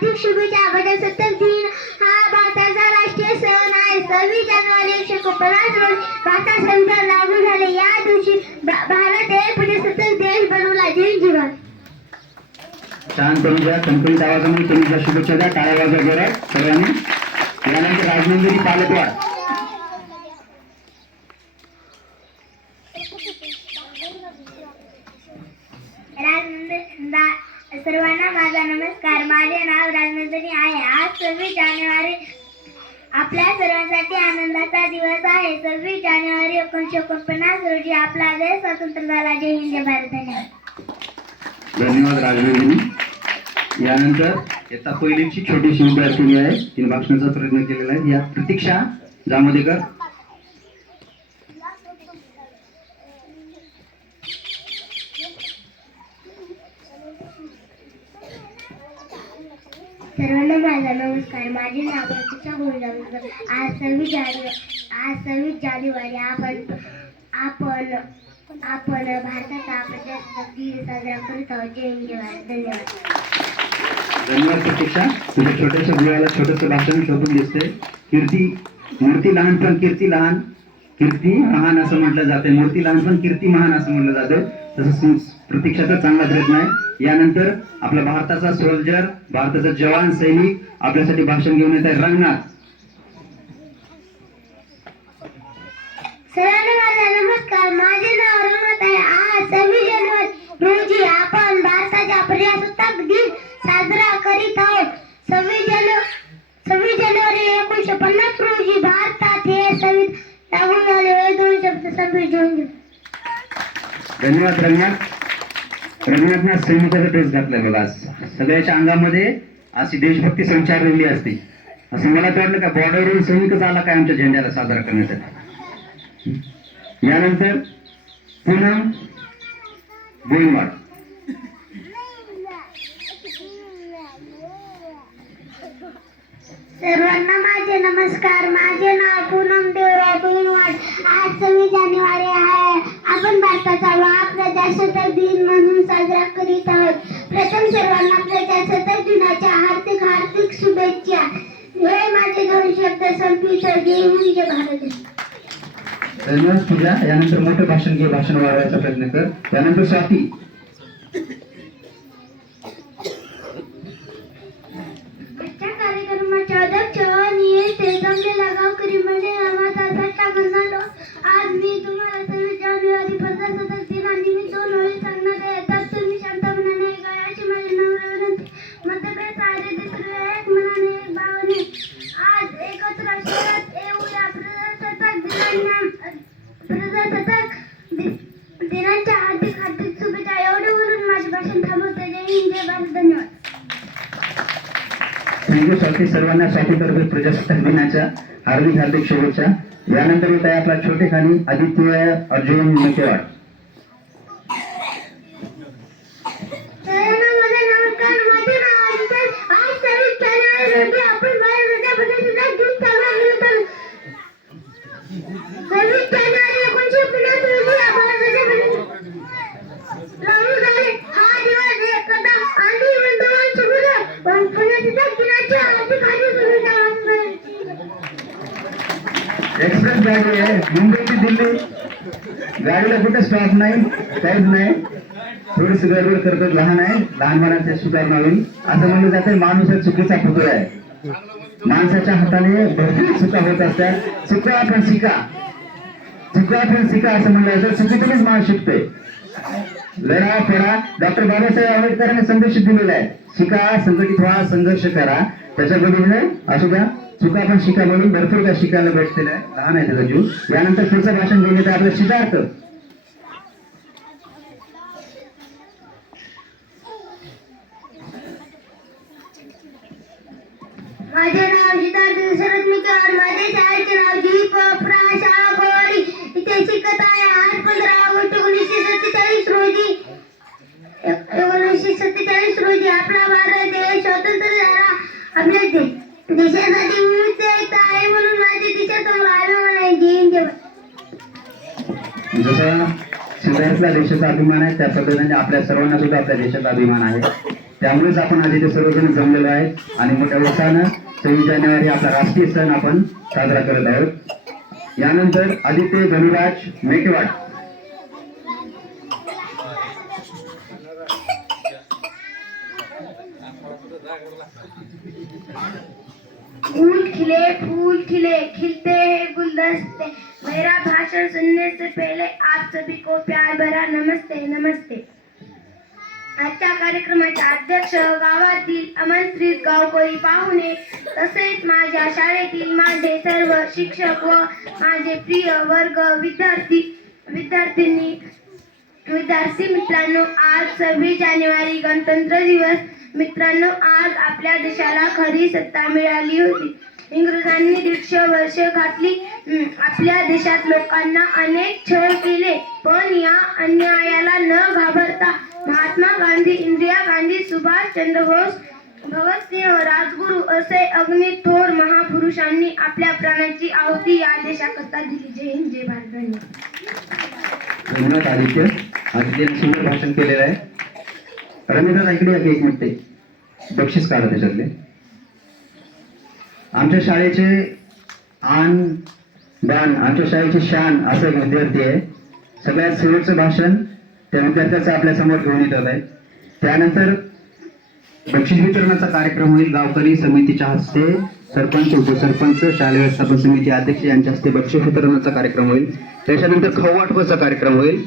हार्दिक शुभेच्छा. प्रजासत्ताक दिन हा भारताचा राष्ट्रीय सण आहे. 26 जानेवारी 1950 रोजी भारतात संविधान लागू झाले. या दिवशी भारत एक प्रजासत्ताक देश बनवला. जय जवान. छान करून द्या. कंपनीच्या आवाजामध्ये तुम्ही शुभेच्छा द्या. टाळ्या वाजवा जोरात सर्वांनी. यानंतर राजनंदिनी पालकवाड. सर्वांना माझा नमस्कार. माझे नाव राजनंदिनी आहे. आज 26 जानेवारी आपल्या सर्वांसाठी आनंदाचा दिवस आहे. 26 जानेवारी 1949 रोजी आपला देश स्वतंत्र झाला. जय हिंद, जय भारत. धन्यवाद. धन्यवाद राजनंदिनी. यानंतर इयत्ता पहिलीची छोटीशी विद्यार्थिनी आहे. तिने भाषणाचा प्रयत्न केलेला आहे. या प्रतीक्षा जामोदेकर. सर्वांना माझा नमस्कार. माझे नाव प्रतीक्षा जामोदेकर. आज 26 जानेवारी आपण भारताचा प्रजासत्ताक दिन साजरा करत आहोत. जय हिंद, जय भारत. धन्यवाद. धन्यवाद प्रतीक्षा. तुझ्या छोट्याशा मुलाला छोटस भाषण शोभून दिसते. मूर्ती लहान पण कीर्ती महान असं म्हटलं जाते. मूर्ती लहान पण कीर्ती महान असं म्हटलं जातं. तसं प्रतीक्षाचा चांगला प्रयत्न आहे. यानंतर आपला भारताचा सोल्जर, भारताचा जवान, सैनिक आपल्यासाठी भाषण घेऊन येत आहे. रंगनाथ. सर्वांना माझा नमस्कार. माझे नाव रंगनाथ आहे. आज 26 जानेवारी रोजी आपण भारताचा प्रजासत्ताक दिन साजरा करीत आहोत. 26 जानेवारी 1950 रोजी भारतात हे संविधान लागू झाले. हे दोन शब्द समजून. धन्यवाद रंगनाथ. रंगनाथने सैनिकाचा ड्रेस घातलाय बघा. सगळ्याच्या अंगामध्ये अशी देशभक्ती संचारलेली असते. असं मला तर वाटलं का बॉर्डरवरून सैनिकच आला काय आमच्या झेंड्याला साजरा करण्यासाठी. यानंतर पूनम गोविंदवाड. सर्वांना माझे नमस्कार. माझे नाव पूनम देवराव गोविंदवाड. आज 26 जानेवारी आहे. आपण भारताचा प्रजासत्ताक दिन म्हणून साजरा करीत आहोत. प्रथम सर्वांना प्रजासत्ताक दिनाच्या हार्दिक शुभेच्छा. हे माझे दोन शब्द संपवितो. जय हिंद, जय भारत. धन्यवाद पूजा. यानंतर मोठं भाषण घे. भाषण वाढवायचा प्रयत्न कर. त्यानंतर स्वाती. आज मी तुम्हाला 26 जानेवारी प्रजासत्ताक दिनानिमित्त दोन ओळी सांगणार आहे. तर तुम्ही शांत मनाने ऐका. अशी माझी नम्र विनंती. मतभेद सारे दिसले एक मनाने, एक भावने आज एकत्र शहरात येऊया. दिनाच्या हार्दिक शुभेच्छा. एवढे बोलून माझे भाषण थांबवते. जय हिंद, जय भारत. धन्यवाद. थँक्यू स्वाती. सर्वांना स्वातीतर्फे प्रजासत्ताक दिनाच्या हार्दिक शुभेच्छा. यानंतर येत आहे आपला छोटेखानी आदित्य अर्जुन मेकेवाड. एक्सप्रेस गाडी आहे. मुंबई ते दिल्ली. गाडीला कुठे स्टॉप नाही, काहीच नाही. थोडीशी गडबड करतात. लहान आहे. लहानपणाचे सुधारणा होईल असं म्हणलं जातं. माणूस हा चुकीचा पुतळा आहे. माणसाच्या हाताने भरपूर चुका होत असतात. चुका आपण शिका असं म्हणलं जातं. चुकीतूनच माणूस शिकतोय. लढा पडा. डॉक्टर बाबासाहेब आंबेडकरांनी संदेश दिलेला आहे. शिका, संघटित व्हा, संघर्ष करा. त्याच्या पद्धतीने असू द्या. चुका पण शिका म्हणून भरपूर काय शिकायला भेटलेलं आहे. लहान आहे त्याचा जीव. यानंतर पुढचं भाषण घेऊन येतं आपलं सिद्धार्थ. माझे नाव सिद्धार्थ दशरथ मेकेवाड. माझे शाळेचे नाव दीप शाळा गोवाडी इथे शिकत आहे. आज 15 ऑगस्ट 1947 रोजी आपला भारत देश स्वतंत्र झाला. आपल्या देशासाठी विविध एकता आहे म्हणून माझ्या देशाचा मला अभिमान आहे. जय हिंद, जय भारत. जसा सिद्धार्थला देशाचा अभिमान आहे त्या पद्धतीने आपल्या सर्वांना सुद्धा आपल्या देशाचा अभिमान आहे. त्यामुळेच आपण आज इथे सर्वजण जमलेलो आहे आणि मोठ्या उत्साहानं 26 जानेवारी आपला राष्ट्रीय सण आपण साजरा करत आहोत. यानंतर आदित्य धनुराज मेकेवाड. फूल खिले खिलते हैं गुलदस्ते. मेरा भाषण सुनने से पहले आप सभी को प्यार भरा नमस्ते नमस्ते. आजच्या कार्यक्रमाचे अध्यक्ष, गावातील आमंत्रित गावकरी पाहुणे, तसेच माझ्या शाळेतील माझे सर्व शिक्षक व माझे प्रिय वर्ग विद्यार्थी मित्रांनो, आज 26 जानेवारी गणतंत्र दिवस. मित्रांनो, आज आपल्या देशाला खरी सत्ता मिळाली होती. इंग्रजांनी 150 वर्ष घातली. आपल्या देशात लोकांना अनेक छळ केले, पण या अन्यायाला न घाबरता महात्मा गांधी, इंदिरा गांधी, सुभाषचंद्र बोस, भगतसिंह, राजगुरू असे अगणित थोर महापुरुषांनी आपल्या प्राणाची आहुती या देशाकरता दिली. जय हिंद, जय भारत. धन्यवाद आदित्य. आदित्यने सुंदर भाषण केलेलं आहे. रमेशदा इकडे या की एक मिनिट, बक्षीस काढा त्याच्यातले. आमच्या शाळेचे आन बान, आमच्या शाळेची शान असं एक विद्यार्थी आहे. सगळ्यात शेवटचं भाषण त्या विद्यार्थ्याचं आपल्या समोर घेऊन येत आहे. त्यानंतर बक्षीस वितरणाचा कार्यक्रम होईल. गावकरी समितीच्या हस्ते सरपंच, उपसरपंच, शालेय व्यवस्थापन समिती अध्यक्ष यांच्या हस्ते बक्षीस वितरणाचा कार्यक्रम होईल. त्याच्यानंतर खाऊ वाटपाचा कार्यक्रम होईल.